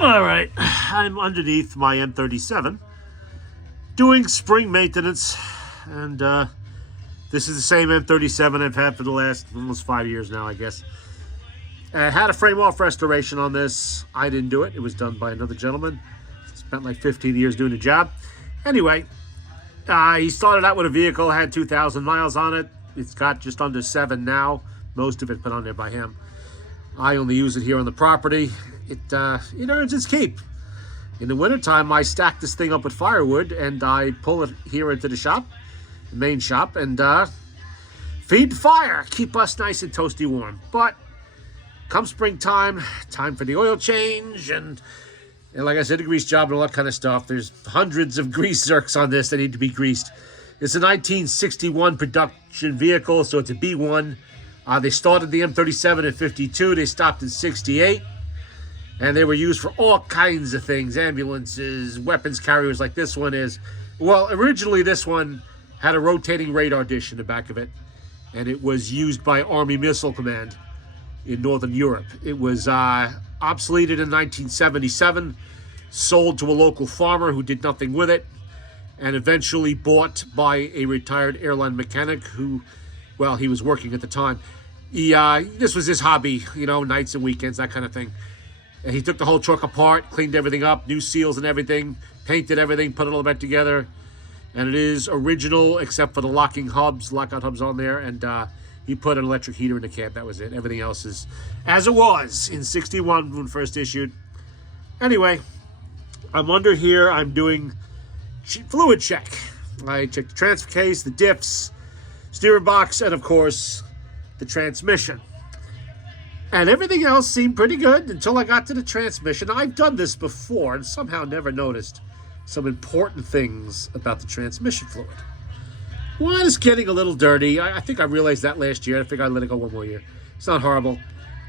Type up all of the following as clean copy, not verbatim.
All right, I'm underneath my M37 doing spring maintenance, and this is the same M37 I've had for the last almost 5 years now, I guess. I had a frame-off restoration on this. I didn't do it. It was done by another gentleman. Spent like 15 years doing the job. Anyway, he started out with a vehicle, had 2,000 miles on it. It's got just under 7 now. Most of it put on there by him. I only use it here on the property. It earns its keep. In the wintertime, I stack this thing up with firewood, and I pull it here into the shop, the main shop, and feed the fire. Keep us nice and toasty warm. But come springtime, time for the oil change, and like I said, the grease job and all that kind of stuff. There's hundreds of grease zerks on this that need to be greased. It's a 1961 production vehicle, so it's a B1. They started the M37 in 52. They stopped in 68. And they were used for all kinds of things. Ambulances, weapons carriers like this one is. Well, originally this one had a rotating radar dish in the back of it. And it was used by Army Missile Command in Northern Europe. It was obsoleted in 1977, sold to a local farmer who did nothing with it, and eventually bought by a retired airline mechanic who, well, he was working at the time. This was his hobby, nights and weekends, that kind of thing. And he took the whole truck apart, cleaned everything up, new seals and everything, painted everything, put it all back together. And it is original except for the lockout hubs on there. And he put an electric heater in the cab. That was it. Everything else is as it was in 61 when first issued. Anyway, I'm under here. I'm doing fluid check. I checked the transfer case, the diffs, steering box, and of course, the transmission. And everything else seemed pretty good until I got to the transmission. I've done this before and somehow never noticed some important things about the transmission fluid. One is getting a little dirty. I think I realized that last year. I think I let it go one more year. It's not horrible.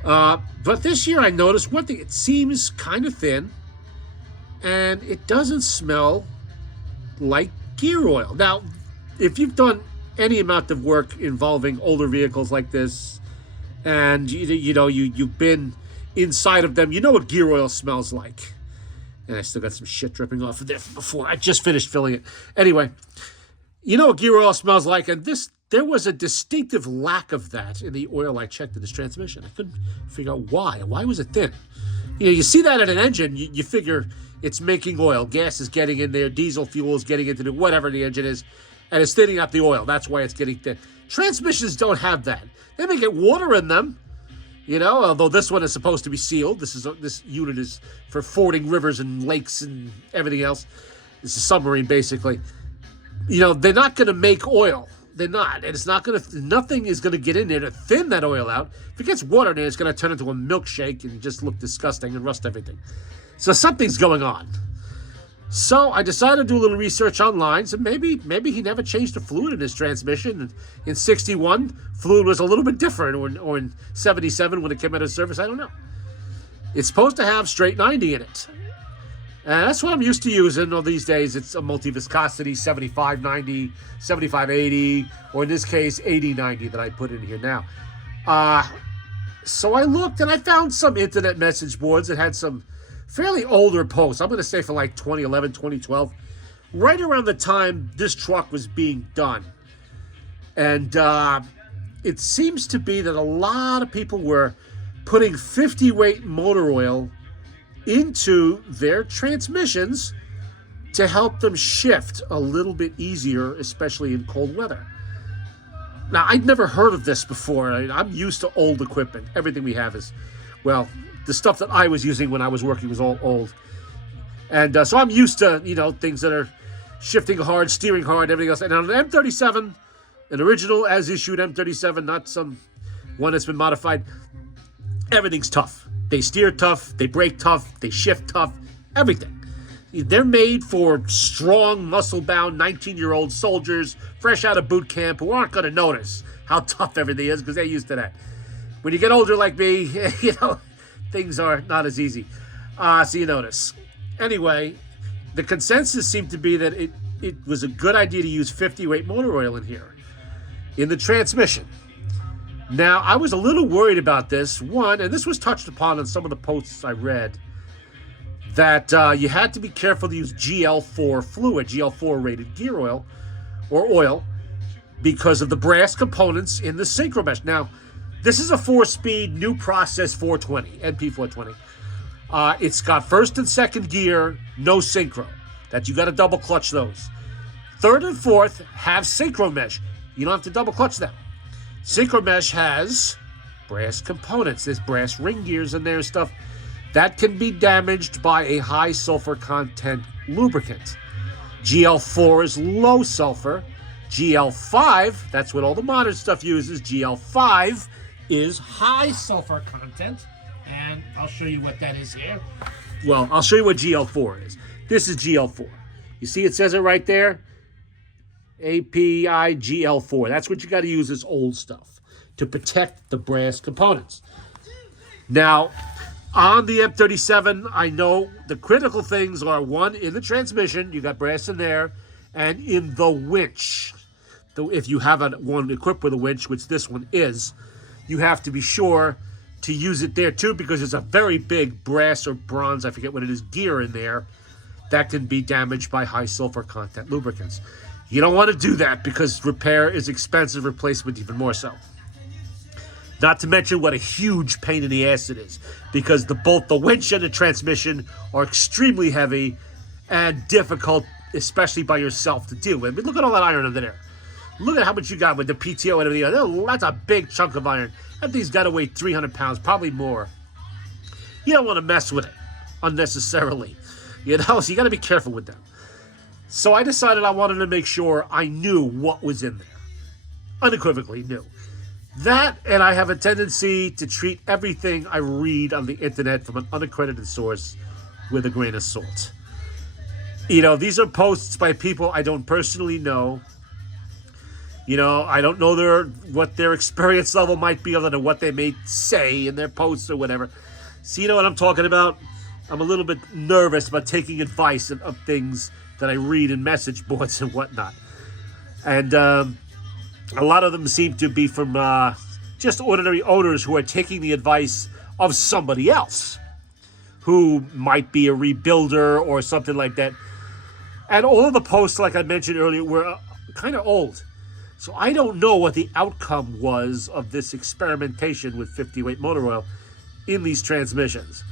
But this year I noticed one thing. It seems kind of thin. And it doesn't smell like gear oil. Now, if you've done any amount of work involving older vehicles like this, and you've been inside of them, you know what gear oil smells like. And I still got some shit dripping off of there from before. I just finished filling it. Anyway, you know what gear oil smells like, and there was a distinctive lack of that in the oil I checked in this transmission. I couldn't figure out why. Why was it thin? You see that in an engine, you figure it's making oil. Gas is getting in there, diesel fuel is getting into whatever the engine is, and it's thinning out the oil. That's why it's getting thin. Transmissions don't have that. They may get water in them, although this one is supposed to be sealed. This unit is for fording rivers and lakes and everything else. It's a submarine, basically. They're not going to make oil. They're not. And nothing is going to get in there to thin that oil out. If it gets water in there, it's going to turn into a milkshake and just look disgusting and rust everything. So something's going on. So I decided to do a little research online. So maybe he never changed the fluid in his transmission. In 61, fluid was a little bit different, or in 77 when it came out of service. I don't know. It's supposed to have straight 90 in it. And that's what I'm used to using. Well, these days, it's a multi-viscosity 75-90, 75-80, or in this case, 80-90 that I put in here now. So I looked, and I found some internet message boards that had some fairly older posts. I'm going to say for like 2011, 2012, right around the time this truck was being done. And it seems to be that a lot of people were putting 50-weight motor oil into their transmissions to help them shift a little bit easier, especially in cold weather. Now, I'd never heard of this before. I'm used to old equipment. Everything we have is, well, the stuff that I was using when I was working was all old. And so I'm used to, things that are shifting hard, steering hard, everything else. And on an M37, an original as issued M37, not some one that's been modified, everything's tough. They steer tough, they brake tough, they shift tough, everything. They're made for strong, muscle-bound 19-year-old soldiers fresh out of boot camp who aren't going to notice how tough everything is because they're used to that. When you get older like me, things are not as easy. So you notice. Anyway, the consensus seemed to be that it was a good idea to use 50-weight motor oil in here, in the transmission. Now, I was a little worried about this. One, and this was touched upon in some of the posts I read, that you had to be careful to use GL4 fluid, GL4 rated gear oil or oil, because of the brass components in the synchro mesh. Now, this is a 4-speed new process 420, NP420. It's got first and second gear, no synchro. That you got to double clutch those. Third and fourth have synchro mesh. You don't have to double clutch them. Synchro mesh has brass components. There's brass ring gears in there and stuff that can be damaged by a high sulfur content lubricant. GL4 is low sulfur. GL5, that's what all the modern stuff uses. GL5 is high sulfur content. And I'll show you what that is here. Well, I'll show you what GL4 is. This is GL4. You see it says it right there? API GL4. That's what you got to use as old stuff to protect the brass components. Now, on the M37, I know the critical things are, one, in the transmission, you got brass in there, and in the winch. If you have one equipped with a winch, which this one is, you have to be sure to use it there too, because there's a very big brass or bronze, I forget what it is, gear in there that can be damaged by high sulfur content lubricants. You don't want to do that because repair is expensive, replacement even more so. Not to mention what a huge pain in the ass it is, because both the winch and the transmission are extremely heavy and difficult, especially by yourself, to deal with. I mean, look at all that iron under there. Look at how much you got with the PTO and everything. That's a big chunk of iron. That thing's got to weigh 300 pounds, probably more. You don't want to mess with it unnecessarily. So you got to be careful with them. So I decided I wanted to make sure I knew what was in there. Unequivocally knew. That, and I have a tendency to treat everything I read on the internet from an unaccredited source with a grain of salt. These are posts by people I don't personally know. I don't know what their experience level might be other than what they may say in their posts or whatever. So you know what I'm talking about? I'm a little bit nervous about taking advice of things that I read in message boards and whatnot. And a lot of them seem to be from just ordinary owners who are taking the advice of somebody else who might be a rebuilder or something like that. And all of the posts, like I mentioned earlier, were kind of old. So I don't know what the outcome was of this experimentation with 50-weight motor oil in these transmissions.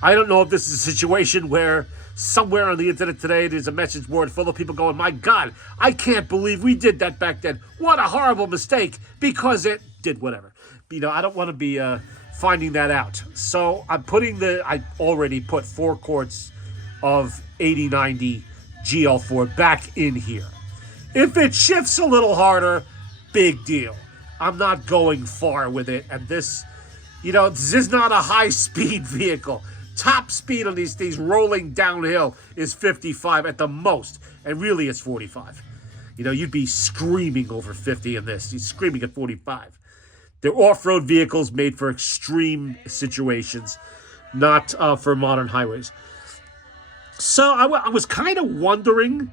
I don't know if this is a situation where somewhere on the internet today there's a message board full of people going, my God, I can't believe we did that back then. What a horrible mistake, because it did whatever. I don't want to be finding that out. So I already put 4 quarts of 8090 GL4 back in here. If it shifts a little harder, big deal. I'm not going far with it. And this is not a high-speed vehicle. Top speed on these things rolling downhill is 55 at the most. And really, it's 45. You'd be screaming over 50 in this. You're screaming at 45. They're off-road vehicles made for extreme situations, not for modern highways. So I was kind of wondering,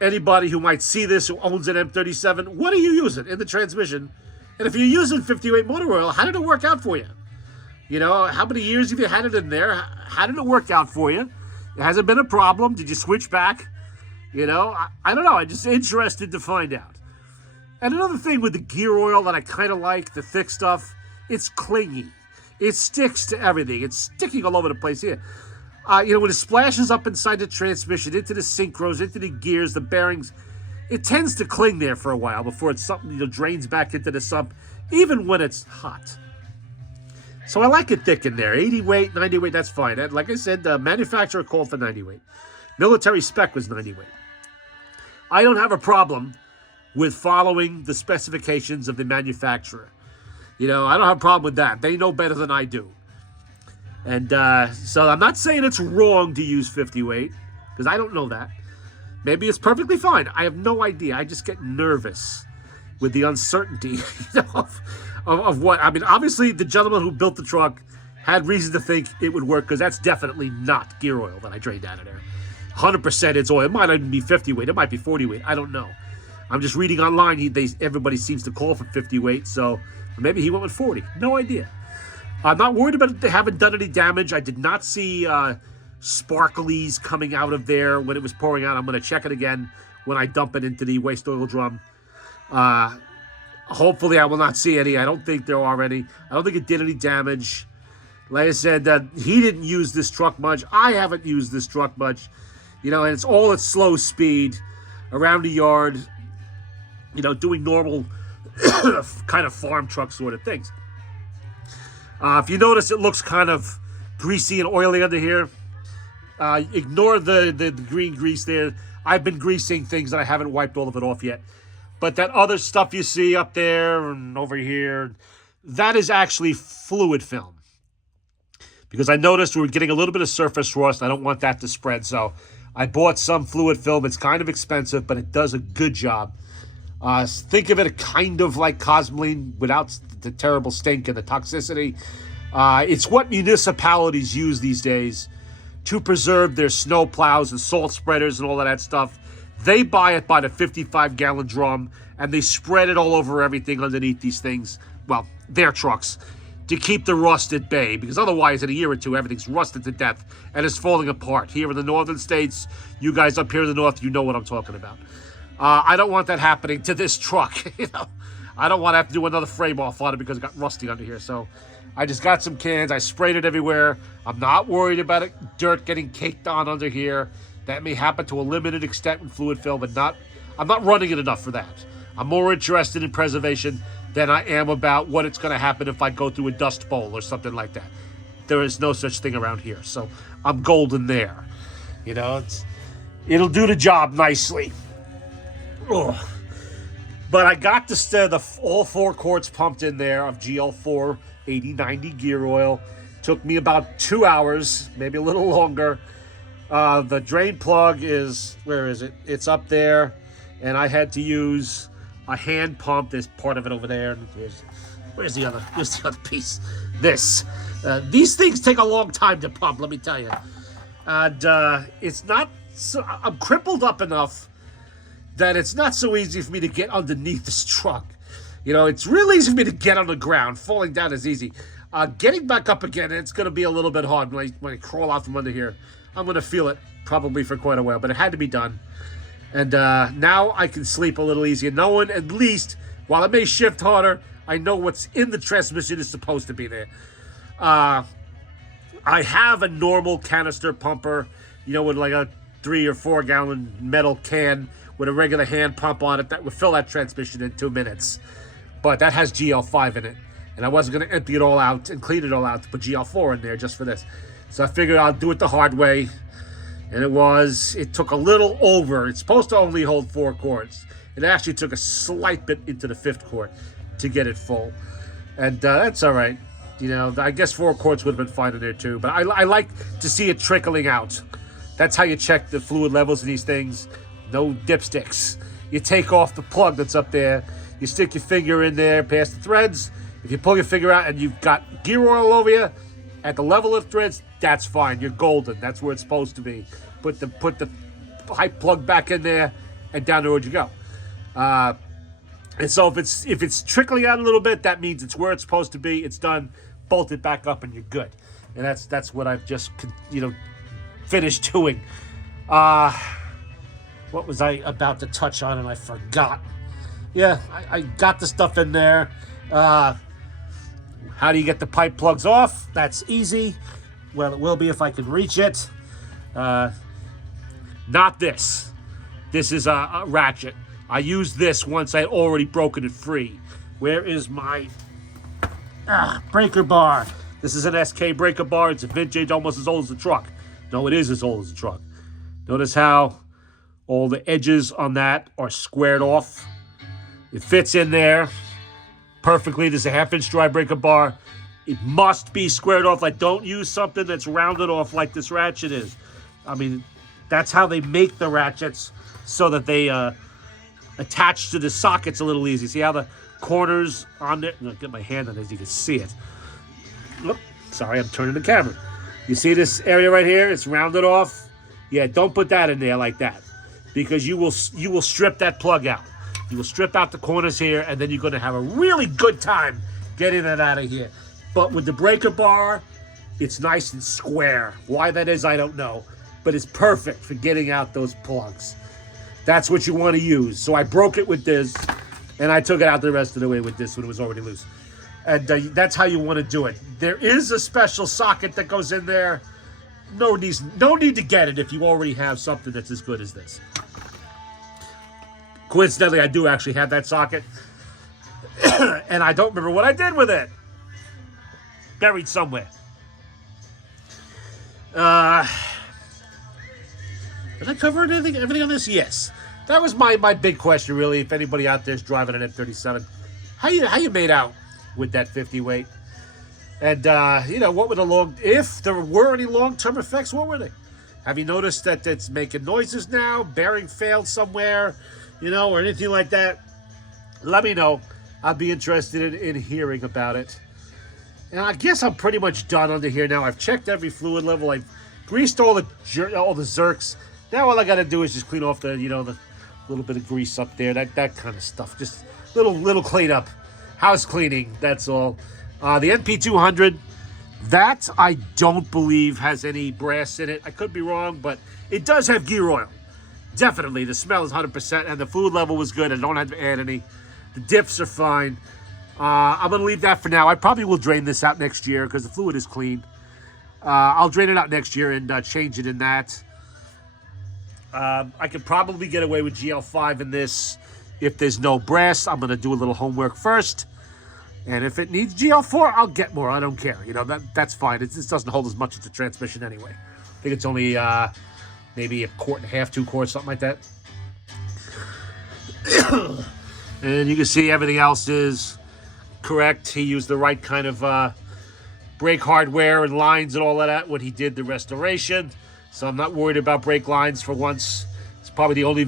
anybody who might see this who owns an M37, what are you using in the transmission? And if you're using 50-weight motor oil, how did it work out for you? How many years have you had it in there? How did it work out for you? It hasn't been a problem. Did you switch back? I don't know. I'm just interested to find out. And another thing with the gear oil that I kind of like, the thick stuff, it's clingy. It sticks to everything. It's sticking all over the place here. When it splashes up inside the transmission, into the synchros, into the gears, the bearings, it tends to cling there for a while before it's something drains back into the sump, even when it's hot. So I like it thick in there. 80 weight, 90 weight, that's fine. And like I said, the manufacturer called for 90 weight. Military spec was 90 weight. I don't have a problem with following the specifications of the manufacturer. I don't have a problem with that. They know better than I do. And so I'm not saying it's wrong to use 50 weight, because I don't know that. Maybe it's perfectly fine. I have no idea. I just get nervous with the uncertainty of what. I mean, obviously, the gentleman who built the truck had reason to think it would work, because that's definitely not gear oil that I drained out of there. 100% it's oil. It might even be 50 weight. It might be 40 weight. I don't know. I'm just reading online. Everybody seems to call for 50 weight, so maybe he went with 40. No idea. I'm not worried about it. They haven't done any damage. I did not see sparklies coming out of there when it was pouring out. I'm going to check it again when I dump it into the waste oil drum. Hopefully I will not see any. I don't think there are any. I don't think it did any damage. Like I said, he didn't use this truck much. I haven't used this truck much. You know, and it's all at slow speed around the yard, you know, doing normal kind of farm truck sort of things. If you notice, it looks kind of greasy and oily under here. Ignore the green grease there. I've been greasing things that I haven't wiped all of it off yet. But that other stuff you see up there and over here, that is actually fluid film. Because I noticed we were getting a little bit of surface rust. I don't want that to spread, so I bought some fluid film. It's kind of expensive, but it does a good job. Think of it kind of like Cosmoline without the terrible stink and the toxicity. It's what municipalities use these days to preserve their snow plows and salt spreaders and all of that stuff. They buy it by the 55-gallon drum, and they spread it all over everything underneath these things. Well, their trucks, to keep the rust at bay, because otherwise in a year or two, everything's rusted to death and it's falling apart. Here in the northern states, you guys up here in the north, you know what I'm talking about. I don't want that happening to this truck. You know, I don't want to have to do another frame off on it because it got rusty under here. So I just got some cans. I sprayed it everywhere. I'm not worried about it, dirt getting caked on under here. That may happen to a limited extent with fluid film, but I'm not running it enough for that. I'm more interested in preservation than I am about what it's going to happen if I go through a dust bowl or something like that. There is no such thing around here, so I'm golden there. You know, it'll do the job nicely. Ugh. But I got all 4 quarts pumped in there of GL4 8090 gear oil. Took me about 2 hours, maybe a little longer. The drain plug is, where is it? It's up there, and I had to use a hand pump. There's part of it over there. Where's the other piece? This. These things take a long time to pump, let me tell you. And it's not so, I'm crippled up enough that it's not so easy for me to get underneath this truck. You know, it's real easy for me to get on the ground. Falling down is easy. Getting back up again, it's going to be a little bit hard when I crawl out from under here. I'm going to feel it probably for quite a while, but it had to be done. And now I can sleep a little easier, knowing at least, while it may shift harder, I know what's in the transmission is supposed to be there. I have a normal canister pumper, you know, with like a 3 or 4 gallon metal can with a regular hand pump on it that would fill that transmission in 2 minutes. But that has GL5 in it. And I wasn't going to empty it all out and clean it all out to put GL4 in there just for this. So I figured I'll do it the hard way. And it took a little over. It's supposed to only hold 4 quarts. It actually took a slight bit into the 5th quart to get it full. And that's all right. You know, I guess 4 quarts would have been fine in there too. But I like to see it trickling out. That's how you check the fluid levels of these things. No dipsticks. You take off the plug that's up there. You stick your finger in there past the threads. If you pull your finger out and you've got gear oil over you at the level of threads, that's fine. You're golden. That's where it's supposed to be. Put the pipe plug back in there, and down the road you go. And so if it's trickling out a little bit, that means it's where it's supposed to be. It's done. Bolt it back up, and you're good. And that's what I've just finished doing. What was I about to touch on and I forgot? Yeah, I got the stuff in there. How do you get the pipe plugs off? That's easy. Well, it will be if I can reach it. Not this. This is a ratchet. I used this once I had already broken it free. Where is my breaker bar? This is an SK breaker bar. It's a vintage, almost as old as the truck. No, it is as old as the truck. Notice how all the edges on that are squared off. It fits in there perfectly. There's a 1/2-inch dry breaker bar. It must be squared off. Like, don't use something that's rounded off like this ratchet is. I mean, that's how they make the ratchets, so that they attach to the sockets a little easy. See how the corners on there? I'm gonna get my hand on it so you can see it. Oop, sorry, I'm turning the camera. You see this area right here? It's rounded off. Yeah, don't put that in there like that, because you will strip that plug out. You will strip out the corners here, and then you're going to have a really good time getting it out of here. But with the breaker bar, It's nice and square. Why that is, I don't know. But it's perfect for getting out those plugs. That's what you want to use. So I broke it with this, and I took it out the rest of the way with this when it was already loose. And that's how you want to do it. There is a special socket that goes in there. No need to get it if you already have something that's as good as this. Coincidentally, I do actually have that socket. And I don't remember what I did with it. Buried somewhere. Did I cover everything on this? Yes. That was my big question, really. If anybody out there is driving an M37, how you made out with that 50 weight? And, what were if there were any long-term effects, what were they? Have you noticed that it's making noises now? Bearing failed somewhere, or anything like that? Let me know. I'd be interested in hearing about it. And I guess I'm pretty much done under here now. I've checked every fluid level. I've greased all the zerks. Now all I got to do is just clean off the little bit of grease up there. That kind of stuff. Just little cleanup. House cleaning. That's all. The NP200, that I don't believe has any brass in it. I could be wrong, but it does have gear oil. Definitely. The smell is 100%, and the fluid level was good. I don't have to add any. The diffs are fine. I'm going to leave that for now. I probably will drain this out next year because the fluid is clean. I'll drain it out next year and change it in that. I could probably get away with GL5 in this if there's no brass. I'm going to do a little homework first. And if it needs GL4, I'll get more. I don't care. That's fine. This doesn't hold as much as the transmission anyway. I think it's only maybe 1.5 quarts, 2 quarts, something like that. And you can see everything else is correct. He used the right kind of brake hardware and lines and all of that when he did the restoration. So I'm not worried about brake lines for once. It's probably the only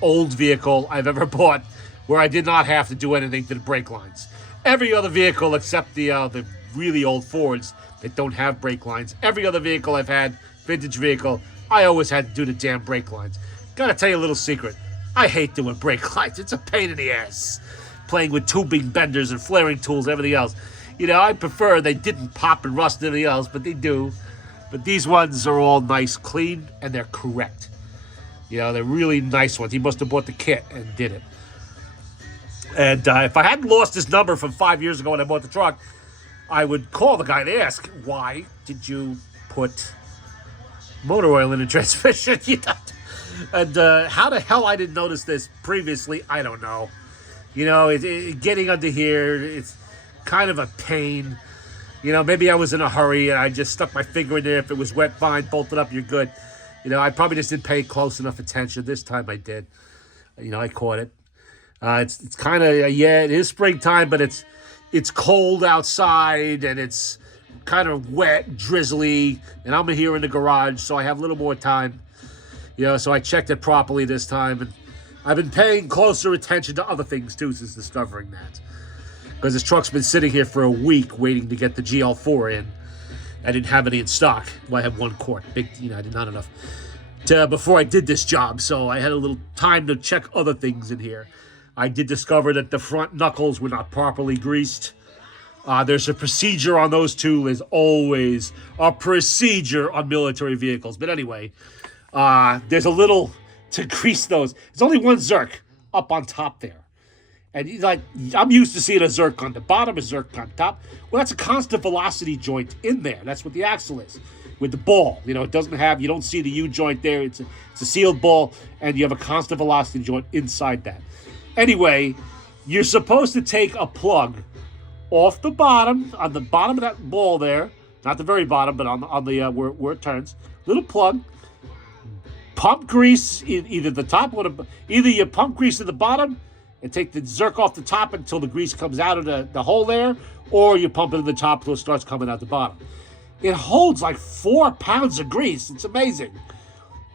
old vehicle I've ever bought where I did not have to do anything to the brake lines. Every other vehicle except the really old Fords that don't have brake lines. Every other vehicle I've had, vintage vehicle, I always had to do the damn brake lines. Gotta tell you a little secret. I hate doing brake lines. It's a pain in the ass. Playing with tubing benders and flaring tools, everything else. I prefer they didn't pop and rust and everything else, but they do. But these ones are all nice, clean, and they're correct. They're really nice ones. He must have bought the kit and did it. And if I hadn't lost his number from 5 years ago when I bought the truck, I would call the guy and ask, why did you put motor oil in the transmission? And how the hell I didn't notice this previously, I don't know. Getting under here, it's kind of a pain. Maybe I was in a hurry and I just stuck my finger in there. If it was wet, fine, bolt it up, you're good. I probably just didn't pay close enough attention. This time I did. I caught it. It's kind of, it is springtime, but it's cold outside and it's kind of wet, drizzly, and I'm here in the garage, so I have a little more time. So I checked it properly this time, and I've been paying closer attention to other things too since discovering that. Because this truck's been sitting here for a week waiting to get the GL4 in. I didn't have any in stock. Well, I have 1 quart. I did not enough before I did this job, so I had a little time to check other things in here. I did discover that the front knuckles were not properly greased. There's a procedure on those two. There's always a procedure on military vehicles. But anyway, there's a little to grease those. It's only 1 zerk up on top there. And I'm used to seeing a zerk on the bottom, a zerk on top. Well, that's a constant velocity joint in there. That's what the axle is with the ball. It doesn't have, you don't see the U-joint there. It's a sealed ball, and you have a constant velocity joint inside that. Anyway, you're supposed to take a plug off the bottom, on the bottom of that ball there, not the very bottom, but on the where it turns, little plug, pump grease in either the top or either you pump grease at the bottom and take the zerk off the top until the grease comes out of the hole there, or you pump it at the top until it starts coming out the bottom. It holds like 4 pounds of grease. It's amazing.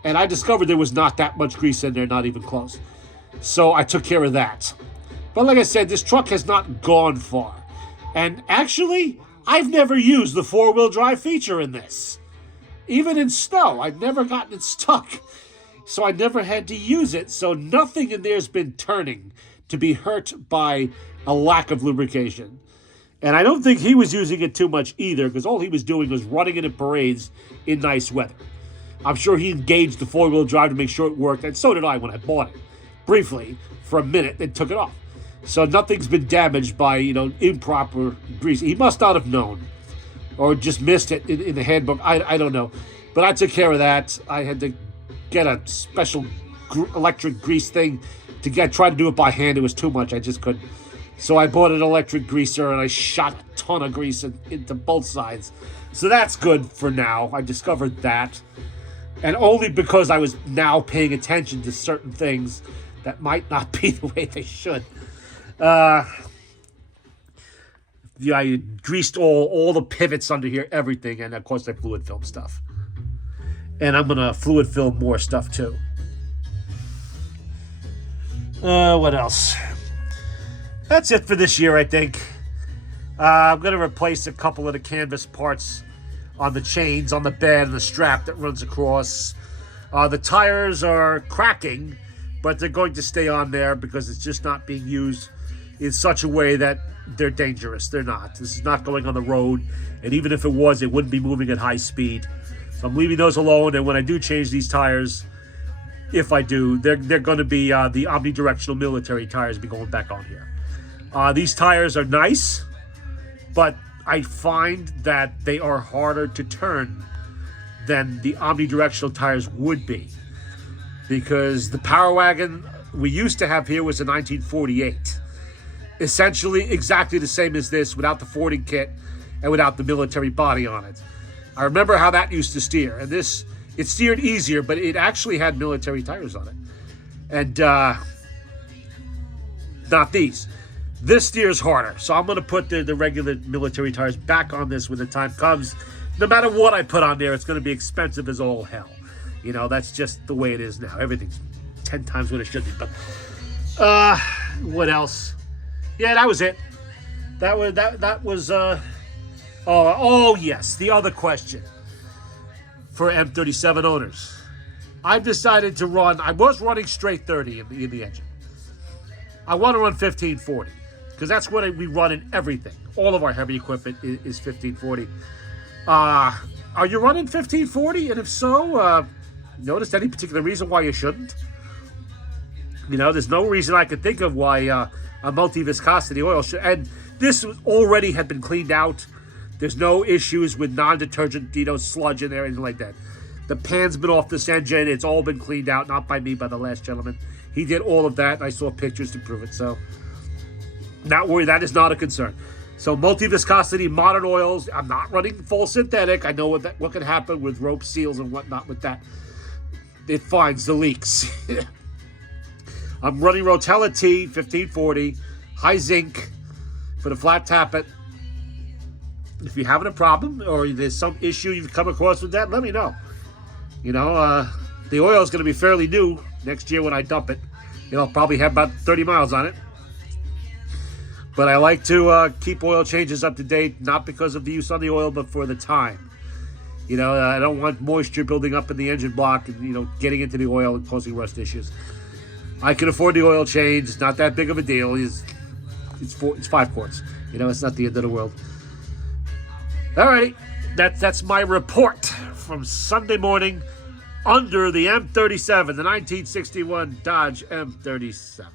And I discovered there was not that much grease in there, not even close. So I took care of that. But like I said, this truck has not gone far. And actually, I've never used the 4-wheel drive feature in this. Even in snow, I've never gotten it stuck. So I never had to use it. So nothing in there's been turning to be hurt by a lack of lubrication. And I don't think he was using it too much either, because all he was doing was running it in parades in nice weather. I'm sure he engaged the four-wheel drive to make sure it worked, and so did I when I bought it. Briefly, for a minute, then took it off. So nothing's been damaged by, improper grease. He must not have known, or just missed it in the handbook. I don't know. But I took care of that. I had to get a special electric grease thing to try to do it by hand. It was too much. I just couldn't. So I bought an electric greaser, and I shot a ton of grease into both sides. So that's good for now. I discovered that. And only because I was now paying attention to certain things that might not be the way they should. I greased all the pivots under here, everything, and of course I fluid film stuff. And I'm going to fluid film more stuff too. What else? That's it for this year, I think. I'm going to replace a couple of the canvas parts on the chains, on the bed, and the strap that runs across. The tires are cracking, but they're going to stay on there because it's just not being used in such a way that they're dangerous. They're not. This is not going on the road, and even if it was, it wouldn't be moving at high speed. So I'm leaving those alone, and when I do change these tires, if I do, they're going to be the omnidirectional military tires be going back on here. These tires are nice, but I find that they are harder to turn than the omnidirectional tires would be, because the Power Wagon we used to have here was a 1948. Essentially exactly the same as this, without the fording kit and without the military body on it. I remember how that used to steer, and it steered easier, but it actually had military tires on it. And not these. This steers harder, so I'm going to put the regular military tires back on this when the time comes. No matter what I put on there, it's going to be expensive as all hell. That's just the way it is now. Everything's 10 times what it should be. But what else? Yeah, that was it. That was yes, the other question for M37 owners. I've decided to run. I was running straight 30 in the engine. I want to run 1540 because that's what we run in everything. All of our heavy equipment is 1540. Are you running 1540? And if so, notice any particular reason why you shouldn't? There's no reason I could think of why a multi-viscosity oil should. And this already had been cleaned out. There's no issues with non-detergent, sludge in there, anything like that. The pan's been off this engine. It's all been cleaned out, not by me, by the last gentleman. He did all of that. I saw pictures to prove it. So, not worry. That is not a concern. So, multi-viscosity, modern oils. I'm not running full synthetic. I know what can happen with rope seals and whatnot with that. It finds the leaks. I'm running Rotella T 1540, high zinc for the flat tappet. If you're having a problem or there's some issue you've come across with that, let me know. The oil is going to be fairly new next year when I dump it. I'll probably have about 30 miles on it. But I like to keep oil changes up to date, not because of the use on the oil, but for the time. I don't want moisture building up in the engine block and, getting into the oil and causing rust issues. I can afford the oil change. It's not that big of a deal. It's 5 quarts. It's not the end of the world. Alrighty, that's my report from Sunday morning under the M37, the 1961 Dodge M37.